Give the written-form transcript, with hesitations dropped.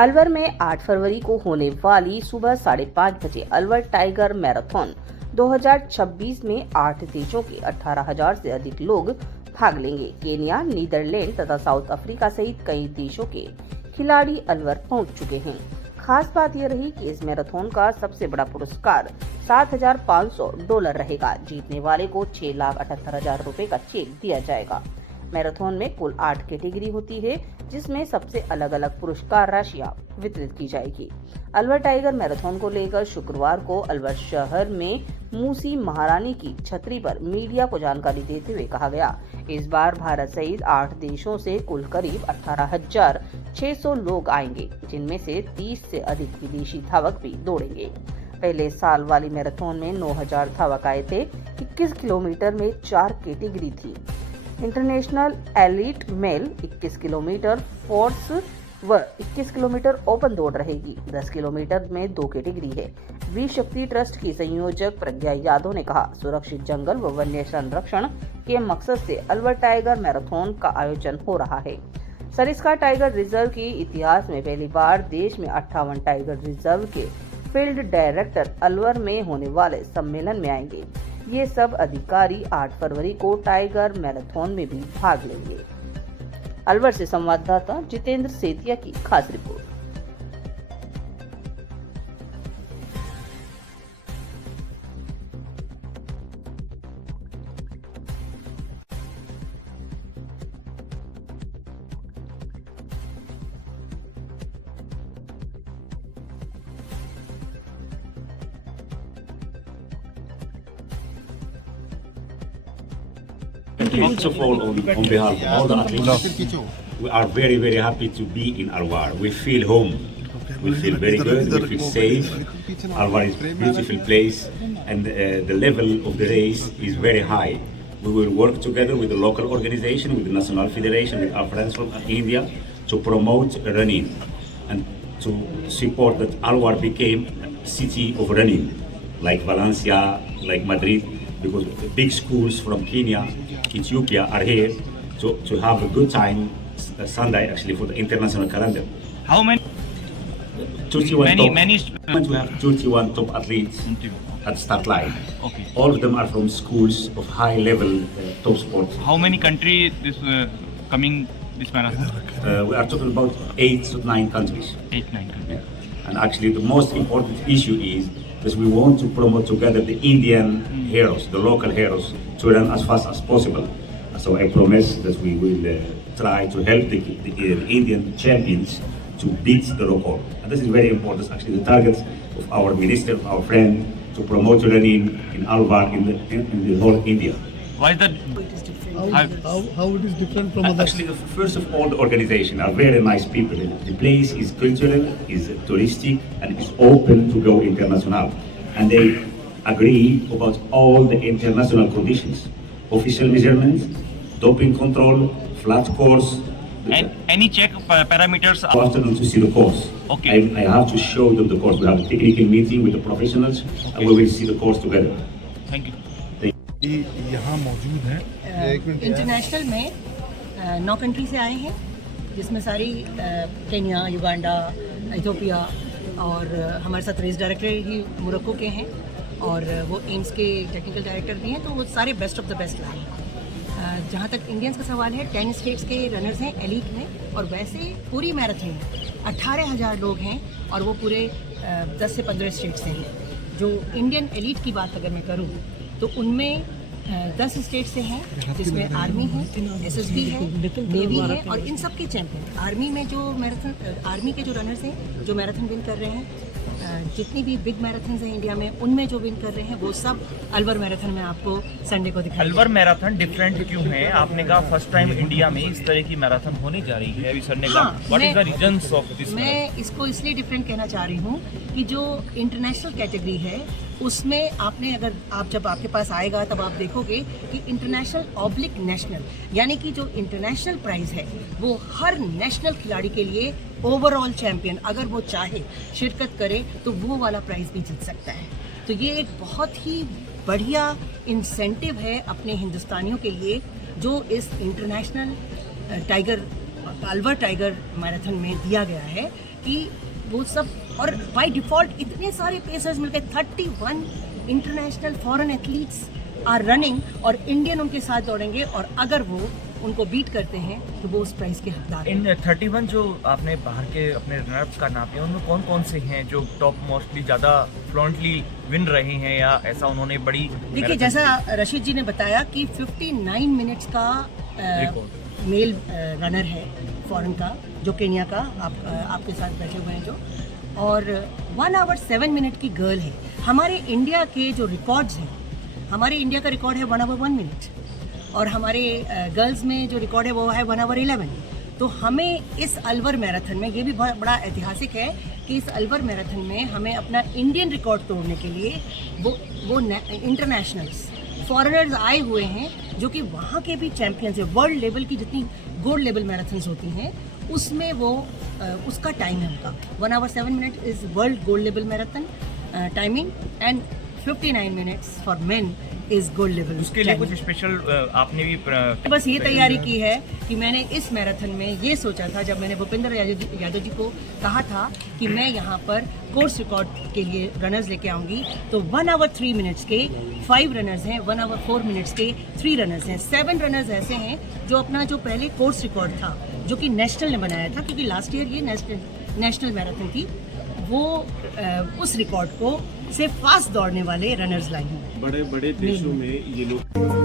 अलवर में 8 फरवरी को होने वाली सुबह 5:30 बजे अलवर टाइगर मैराथन 2026 में 8 देशों के 18,000 से अधिक लोग भाग लेंगे। केन्या, नीदरलैंड तथा साउथ अफ्रीका सहित कई देशों के खिलाड़ी अलवर पहुंच चुके हैं। खास बात यह रही कि इस मैराथन का सबसे बड़ा पुरस्कार $7,500 रहेगा। जीतने वाले को 6,78,000 रुपए का चेक दिया जाएगा। मैराथन में कुल 8 कैटेगरी होती है, जिसमें सबसे अलग अलग पुरस्कार राशियां वितरित की जाएगी। अलवर टाइगर मैराथन को लेकर शुक्रवार को अलवर शहर में मूसी महारानी की छतरी पर मीडिया को जानकारी देते हुए कहा गया, इस बार भारत सहित 8 देशों से कुल करीब 18,600 लोग आएंगे, जिनमें से 30 से अधिक विदेशी धावक भी दौड़ेंगे। पहले साल वाली मैराथन में 9,000 धावक आए थे। 21 किलोमीटर में 4 कैटेगरी थी। इंटरनेशनल एलीट मेल 21 किलोमीटर फोर्स व 21 किलोमीटर ओपन दौड़ रहेगी। 10 किलोमीटर में 2 कैटेगरी है। वीर शक्ति ट्रस्ट की संयोजक प्रज्ञा यादव ने कहा, सुरक्षित जंगल व वन्य संरक्षण के मकसद से अलवर टाइगर मैराथन का आयोजन हो रहा है। सरिस्का टाइगर रिजर्व के इतिहास में पहली बार देश में 58 टाइगर रिजर्व के फील्ड डायरेक्टर अलवर में होने वाले सम्मेलन में आएंगे। ये सब अधिकारी 8 फरवरी को टाइगर मैराथन में भी भाग लेंगे। अलवर से संवाददाता जितेंद्र सेतिया की खास report. First of all, on behalf of all the athletes, we are very, very happy to be in Alwar. We feel home. We feel very good. We feel safe. Alwar is a beautiful place, and the level of the race is very high. We will work together with the local organization, with the National Federation, with our friends from India, to promote running and to support that Alwar became a city of running, like Valencia, like Madrid, because big schools from Kenya, Ethiopia are here to have a good time Sunday actually for the international calendar. How many? 31 Many. we have 31 top athletes at start line. Okay. All of them are from schools of high level top sports. How many countries this coming this marathon? We are talking about 8 to 9 countries. 8, 9 countries. Yeah. And actually the most important issue is that we want to promote together the Indian heroes, the local heroes, to run as fast as possible. So I promise that we will try to help the Indian champions to beat the record. And this is very important. Actually, the target of our minister, our friend, to promote running in Alwar in the whole India. Why is that? How it is different from other? Actually, first of all, the organization are very nice people. The place is cultural, is touristic, and is open to go international. And they agree about all the international conditions, official measurements, doping control, flat course. And any check parameters? Afternoon to see the course. Okay. I have to show them the course. We have a technical meeting with the professionals, and we will see the course together. Thank you. यहाँ मौजूद हैं। International में 9 country से आए हैं, जिसमें सारी Kenya, Uganda, Ethiopia और हमारे साथ रेस डायरेक्टर ही मोरक्को के हैं और वो एम्स के टेक्निकल डायरेक्टर भी हैं, तो वो सारे बेस्ट ऑफ द बेस्ट लाए हैं। जहाँ तक इंडियंस का सवाल है, 10 स्टेट्स के रनर्स हैं एलीट में, और वैसे पूरी मैराथन में 18,000 लोग हैं और वो पूरे 10 से 15 स्टेट से हैं। जो इंडियन एलीट की बात अगर मैं करूँ तो उनमें 10 स्टेट से हैं, जिसमें आर्मी है, एसएसबी है, नेवी है, और इन सब के चैंपियन आर्मी में जो मैराथन, आर्मी के जो रनर्स हैं जो मैराथन विन कर रहे हैं, जितनी भी बिग मैराथन हैं इंडिया में, उनमें जो विन कर रहे हैं वो सब अलवर मैराथन में आपको संडे को दिखाई। अलवर मैराथन डिफरेंट क्यों है? आपने कहा फर्स्ट टाइम इंडिया में इस तरह की मैराथन होने जा रही है, अभी सर ने कहा what is the reasons of this? मैं इसको इसलिए डिफरेंट कहना चाह रही हूँ कि जो इंटरनेशनल कैटेगरी है उसमें आपने, अगर आप जब आपके पास आएगा तब आप देखोगे कि इंटरनेशनल ऑब्लिक नेशनल, यानी कि जो इंटरनेशनल प्राइज है वो हर नेशनल खिलाड़ी के लिए ओवरऑल चैंपियन अगर वो चाहे शिरकत करे तो वो वाला प्राइज भी जीत सकता है। तो ये एक बहुत ही बढ़िया इंसेंटिव है अपने हिंदुस्तानियों के लिए, जो इस international tiger Alwar tiger marathon में दिया गया है कि वो सब, और बाय डिफॉल्ट इतने सारे पेसर्स मिलकर 31 international foreign athletes are running, और इंडियन उनके साथ दौड़ेंगे, और अगर वो उनको बीट करते हैं तो वो उस प्राइज के हकदार हैं। इन 31 जो आपने बाहर के अपने रनर्स का नाम लिया, उनमें कौन कौन से हैं जो टॉप मोस्टली ज़्यादा फ्लुएंटली विन रहे हैं, या ऐसा उन्होंने बड़ी देखिए, जैसा रशीद जी ने बताया कि 59 मिनट्स का मेल रनर है फॉरेन का, जो केन्या का आपके साथ बैठे हुए हैं जो, और 1 आवर 7 मिनट की गर्ल है। हमारे इंडिया के जो रिकॉर्ड्स हैं, हमारे इंडिया का रिकॉर्ड है 1 आवर 1 मिनट, और हमारे गर्ल्स में जो रिकॉर्ड है वो है 1 आवर 11। तो हमें इस अलवर मैराथन में, ये भी बहुत बड़ा ऐतिहासिक है कि इस अलवर मैराथन में हमें अपना इंडियन रिकॉर्ड तोड़ने के लिए वो इंटरनेशनल्स फॉरेनर्स आए हुए हैं, जो कि वहाँ के भी चैंपियंस हैं। वर्ल्ड लेवल की जितनी गोल्ड लेवल मैराथन्स होती हैं उसमें वो उसका टाइम है उनका 1 hour 7 minute is world gold level marathon timing, and 59 minutes for men is gold level. उसके लिए कुछ स्पेशल आपने भी बस ये तैयारी की है कि मैंने इस मैराथन में ये सोचा था, जब मैंने भूपेंद्र यादव जी को कहा था कि मैं यहाँ पर कोर्स रिकॉर्ड के लिए रनर्स लेके आऊँगी, तो 1 आवर 3 मिनट्स के 5 रनर्स हैं, 1 आवर 4 मिनट्स के 3 रनर्स हैं, 7 रनर्स ऐसे हैं जो अपना जो पहले कोर्स रिकॉर्ड था, जो कि नेशनल ने बनाया था, क्योंकि लास्ट ईयर ये नेशनल मैराथन थी, वो उस रिकॉर्ड को से फास्ट दौड़ने वाले रनर्स लाए हैं। बड़े बड़े देशों में ये लोग